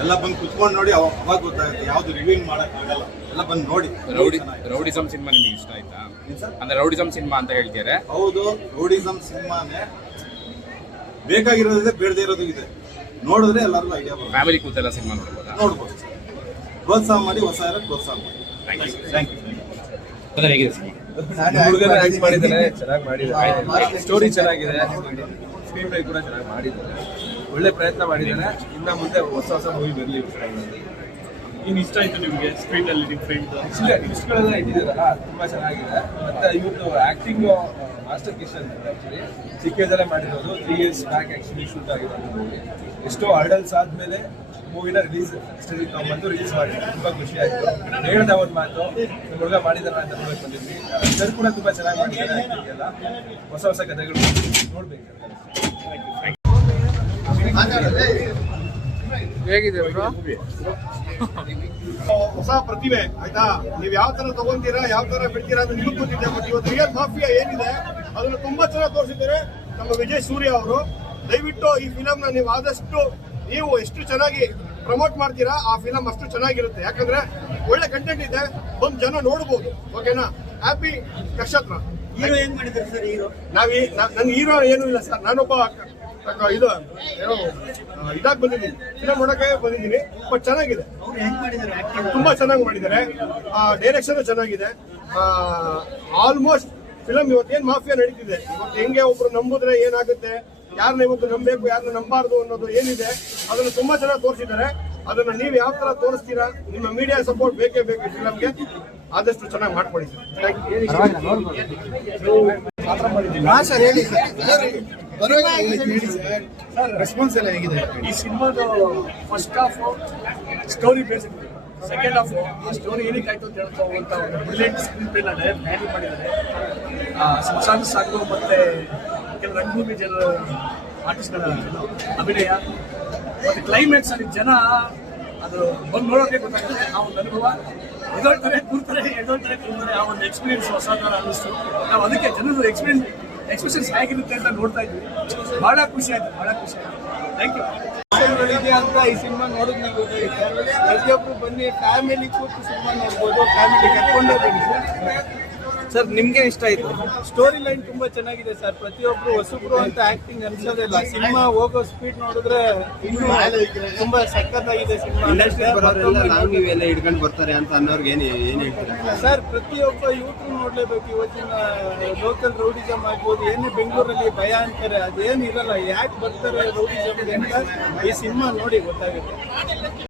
ಎಲ್ಲ ಬಂದು ಕುತ್ಕೊಂಡು ನೋಡಿ ಅವ- ಅವಾಗ ಗೊತ್ತಾಗುತ್ತೆ. ಯಾವ್ದು ರಿವ್ಯೂ ಮಾಡಕ್ ಆಗಲ್ಲ. ಎಲ್ಲ ಬಂದು ನೋಡಿ. ರೌಡಿ. ರೌಡಿಸಮ್ ಸಿನಿಮಾ ನಿಮಗೆ ಇಷ್ಟ ಆಯ್ತಾ? ಅಂದ್ರೆ ರೌಡಿಸಮ್ ಸಿನಿಮಾ ಅಂತ ಹೇಳ್ತಾರೆ? ಹೌದು ರೌಡಿಸಮ್ ಸಿನಿಮಾನೇ ಬೇಕಾಗಿರೋದಿದೆ ಬೇಡದೇ ಇರೋದು ಇದೆ. ನೋಡಿದ್ರೆ ಎಲ್ಲರಿಗೂ ಐಡಿಯಾ ಬರುತ್ತೆ. ಫ್ಯಾಮಿಲಿ ಕೂತೆಲ್ಲ ಸಿನಿಮಾ ನೋಡ್ಬೋದಾ? ನೋಡ್ಬೋದು ಪ್ರೋತ್ಸಾಹ ಮಾಡಿ ಹೊಸ ಇರೋ ಪ್ರೋತ್ಸಾಹ ಮಾಡಿ. Thank you thank you sir ಹೇಗಿದೆ ಸಿನಿಮಾ? ಹುಡುಗರು ಆಕ್ಟ್ ಮಾಡಿದ್ದಾರೆ. ಚೆನ್ನಾಗಿ ಮಾಡಿದ್ದಾರೆ. ಸ್ಟೋರಿ ಚೆನ್ನಾಗಿದೆ? ಸ್ಕ್ರೀನ್ ಪ್ಲೇ ಕೂಡ ಚೆನ್ನಾಗಿ ಮಾಡಿದ್ದಾರೆ. ಒಳ್ಳೆ ಪ್ರಯತ್ನ ಮಾಡಿದ್ದಾರೆ. ಇನ್ನ ಮುಂದೆ ಹೊಸ ಹೊಸ ಮೂವಿ ಬರಲಿ ಇನ್ನು ಇಷ್ಟ ಆಯ್ತು ನಿಮಗೆ ಸ್ಕ್ರೀನ್ ಅಲ್ಲಿ ಡಿಫ್ರೆಂಟ್ ಇಷ್ಟಗಳೆಲ್ಲ ಇಟ್ಟಿದ್ದಾರಲ್ಲ ತುಂಬಾ ಚೆನ್ನಾಗಿದೆ. ಮತ್ತೆ ಇವ್ರದ್ದು ಆಕ್ಟಿಂಗ್ ಮಾಸ್ಟರ್ ಕಿಶನ್ ಆಕ್ಚುಲಿ ಚಿಕ್ಕ ಏಜಲ್ಲೇ ಮಾಡಿರೋದು. Three years back actually shoot ಆಗಿರೋದು ಮೂವಿ ಎಷ್ಟೋ ಹರ್ಡಲ್ಸ್ ಆದ್ಮೇಲೆ ಮೂವಿನ ರಿಲೀಸ್ ಸ್ಟೇಜಿಗೆ ನಾವು ಬಂದು ರಿಲೀಸ್ ಮಾಡಿ ತುಂಬಾ ಖುಷಿ ಆಯ್ತು. ಹೇಳ್ದ ಒಂದು ಮಾತು. ನಿಮ್ಮ ಹುಡುಗ ಮಾಡಿದಾರ ಅಂತ ನೋಡಕ್ ಬಂದಿದ್ವಿ. ಸರ್ ಕೂಡ ತುಂಬಾ ಚೆನ್ನಾಗಿ ಮಾಡಿದ್ದಾರೆ ಎಲ್ಲ. ಹೊಸ ಹೊಸ ಕಥೆಗಳು ನೋಡ್ಬೇಕು. ಹೇಗಿದೆ ಬ್ರೋ ಹೊಸ ಪ್ರತಿಭೆ ಆಯ್ತಾ? ನೀವ್ ಯಾವ ತರ ತಗೊಂತೀರಾ ಯಾವ ತರ ಬಿಡ್ತೀರಾ ಅಂತ ನಿಮಗೂ ಗೊತ್ತಿದೆ ಬಟ್ ಇವತ್ತು ರಿಯಲ್ ಮಾಫಿಯಾ ಏನಿದೆ ಅದನ್ನ ತುಂಬಾ ಚೆನ್ನಾಗಿ ತೋರಿಸಿದ್ದಾರೆ ನಮ್ಮ ವಿಜಯ್ ಸೂರ್ಯ ಅವರು. ದಯವಿಟ್ಟು ಈ ಫಿಲಮ್ನ ನೀವು ಆದಷ್ಟು ನೀವು ಎಷ್ಟು ಚೆನ್ನಾಗಿ ಪ್ರಮೋಟ್ ಮಾಡ್ತೀರಾ ಆ ಫಿಲಮ್ ಅಷ್ಟು ಚೆನ್ನಾಗಿರುತ್ತೆ. ಯಾಕಂದ್ರೆ ಒಳ್ಳೆ ಕಂಟೆಂಟ್ ಇದೆ ಒಂದ್ ಜನ ನೋಡ್ಬೋದು ಓಕೆನಾ ಹ್ಯಾಪಿ ನಕ್ಷತ್ರ. ಹೀರೋ ಏನ್ ಮಾಡಿದ್ರು ಸರ್ ಹೀರೋ ನಾವ್ ಈ- ನಾ- ನನ್ ಹೀರೋ ಏನು ಇಲ್ಲ ಸರ್ ನಾನೊಬ್ಬ ಇದು ಏನೋ ಇದಾಗಿ ಬಂದಿದ್ದೀನಿ. ಫಿಲಮ್ ನೋಡಕ್ಕೆ ಬಂದಿದ್ದೀನಿ. ಬಟ್ ಚೆನ್ನಾಗಿದೆ. ತುಂಬಾ ಚೆನ್ನಾಗಿ ಮಾಡಿದ್ದಾರೆ. ಡೈರೆಕ್ಷನ್ ಚೆನ್ನಾಗಿದೆ. ಆಲ್ಮೋಸ್ಟ್ ಫಿಲಮ್ ಇವತ್ತೇನ್ ಮಾಫಿಯಾ ನಡೀತಿದೆ? ಇವತ್ತು ಹೆಂಗೆ ಒಬ್ರು ನಂಬಿದ್ರೆ ಏನಾಗುತ್ತೆ? ಯಾರನ್ನ ಇವತ್ತು ನಂಬಬೇಕು ಯಾರನ್ನ ನಂಬಾರ್ದು ಅನ್ನೋದು ಏನಿದೆ? ಅದನ್ನು ತುಂಬಾ ಚೆನ್ನಾಗಿ ತೋರಿಸಿದ್ದಾರೆ. ಅದನ್ನ ನೀವು ಯಾವ ತರ ತೋರಿಸ್ತೀರಾ? ನಿಮ್ಮ ಮೀಡಿಯಾ ಸಪೋರ್ಟ್ ಬೇಕೇ ಬೇಕು ಫಿಲಮ್ಗೆ ಆದಷ್ಟು ಚೆನ್ನಾಗಿ ಮಾಡ್ಕೊಡಿ ಸರ್. ರೆಸ್ಪಾನ್ಸ್ ಎಲ್ಲ ಹೇಗಿದೆ? ಈ ಸಿನಿಮಾದ first half story based second half ಆ ಸ್ಟೋರಿ ಏನಕ್ಕೆ ಆಯ್ತು ಅಂತ ಹೇಳ್ತಾ ಬ್ರಿಲಿಯಂಟ್ ಸ್ಕ್ರೀನ್ ಪ್ಲೇ ಹ್ಯಾಂಡಲ್ ಮಾಡಿದ್ದಾರೆ ಸುಶಾಂತ್ ಸಾಗು ಮತ್ತೆ ಕೆಲವು ರಂಗಭೂಮಿ ಜನರ ಆರ್ಟಿಸ್ಟ್ಗಳ ಅಭಿನಯ. ಮತ್ತೆ ಕ್ಲೈಮ್ಯಾಕ್ಸ್ ಅಲ್ಲಿ ಜನ ಅದು ಬಂದು ನೋಡೋಕೆ ಗೊತ್ತಾಗ್ತದೆ ಆ ಒಂದು ಅನುಭವ. ಎದೊಳ್ತಾರೆ, ಕೂರ್ತಾರೆ ಎದೊಳ್ತಾರೆ, ಕೂರ್ತಾರೆ. ಆ ಒಂದು ಎಕ್ಸ್ಪೀರಿಯನ್ಸ್ ಹೊಸ ಥರ ಅನ್ನಿಸ್ತು. ನಾವು ಅದಕ್ಕೆ ಜನರು ಎಕ್ಸ್ಪೀರಿಯನ್ಸ್ ಎಕ್ಸ್ಪ್ರೆಷನ್ಸ್ ಹೇಗಿರುತ್ತೆ ಅಂತ ನೋಡ್ತಾ ಇದ್ವಿ. ಬಹಳ ಖುಷಿ ಆಯ್ತು, ಬಹಳ ಖುಷಿ ಆಯ್ತು. ಥ್ಯಾಂಕ್ ಯು ಅಂತ ಈ ಸಿನಿಮಾ ನೋಡೋದು ನಂಗೆ ಪ್ರತಿಯೊಬ್ರು ಬನ್ನಿ ಫ್ಯಾಮಿಲಿ ಕೂತು ಸಿನಿಮಾ ನೋಡ್ಬೋದು ಫ್ಯಾಮಿಲಿ ಕರ್ಕೊಂಡೇ ಸರ್ ನಿಮ್ಗೆ ಇಷ್ಟ ಆಯ್ತು? ಸ್ಟೋರಿ ಲೈನ್ ತುಂಬಾ ಚೆನ್ನಾಗಿದೆ ಸರ್. ಪ್ರತಿಯೊಬ್ರು ಹೊಸಬ್ರು ಅಂತ ಆಕ್ಟಿಂಗ್ ಅನ್ಸೋದಿಲ್ಲ. ಸಿನಿಮಾ ಹೋಗೋ ಸ್ಪೀಡ್ ನೋಡಿದ್ರೆ ಇನ್ನೂ ತುಂಬಾ ಸಖತ್ತಾಗಿದೆ ಇಂಡಸ್ಟ್ರಿ ಬರೋರೆಲ್ಲ ಸಿನಿಮಾ ನೀವೆಲ್ಲ ಇವೆಲ್ಲ ಹಿಡ್ಕೊಂಡು ಬರ್ತಾರೆ ಅಂತ ಅನ್ನೋರ್ಗೆ ಏನು ಏನ್ ಹೇಳ್ತೀರಾ? ಸರ್ ಪ್ರತಿಯೊಬ್ಬ ಯೂತ್ ನೋಡ್ಲೇಬೇಕು. ಇವತ್ತಿನ ಲೋಕಲ್ ರೌಡಿಸಮ್ ಆಗ್ಬೋದು ಏನೇ ಬೆಂಗಳೂರಲ್ಲಿ ಭಯ ಅಂತಾರೆ ಅದೇನು ಇರಲ್ಲ. ಯಾಕೆ ಬರ್ತಾರೆ ರೌಡಿಸಮ್ ಅಂತ ಈ ಸಿನಿಮಾ ನೋಡಿ ಗೊತ್ತಾಗುತ್ತೆ.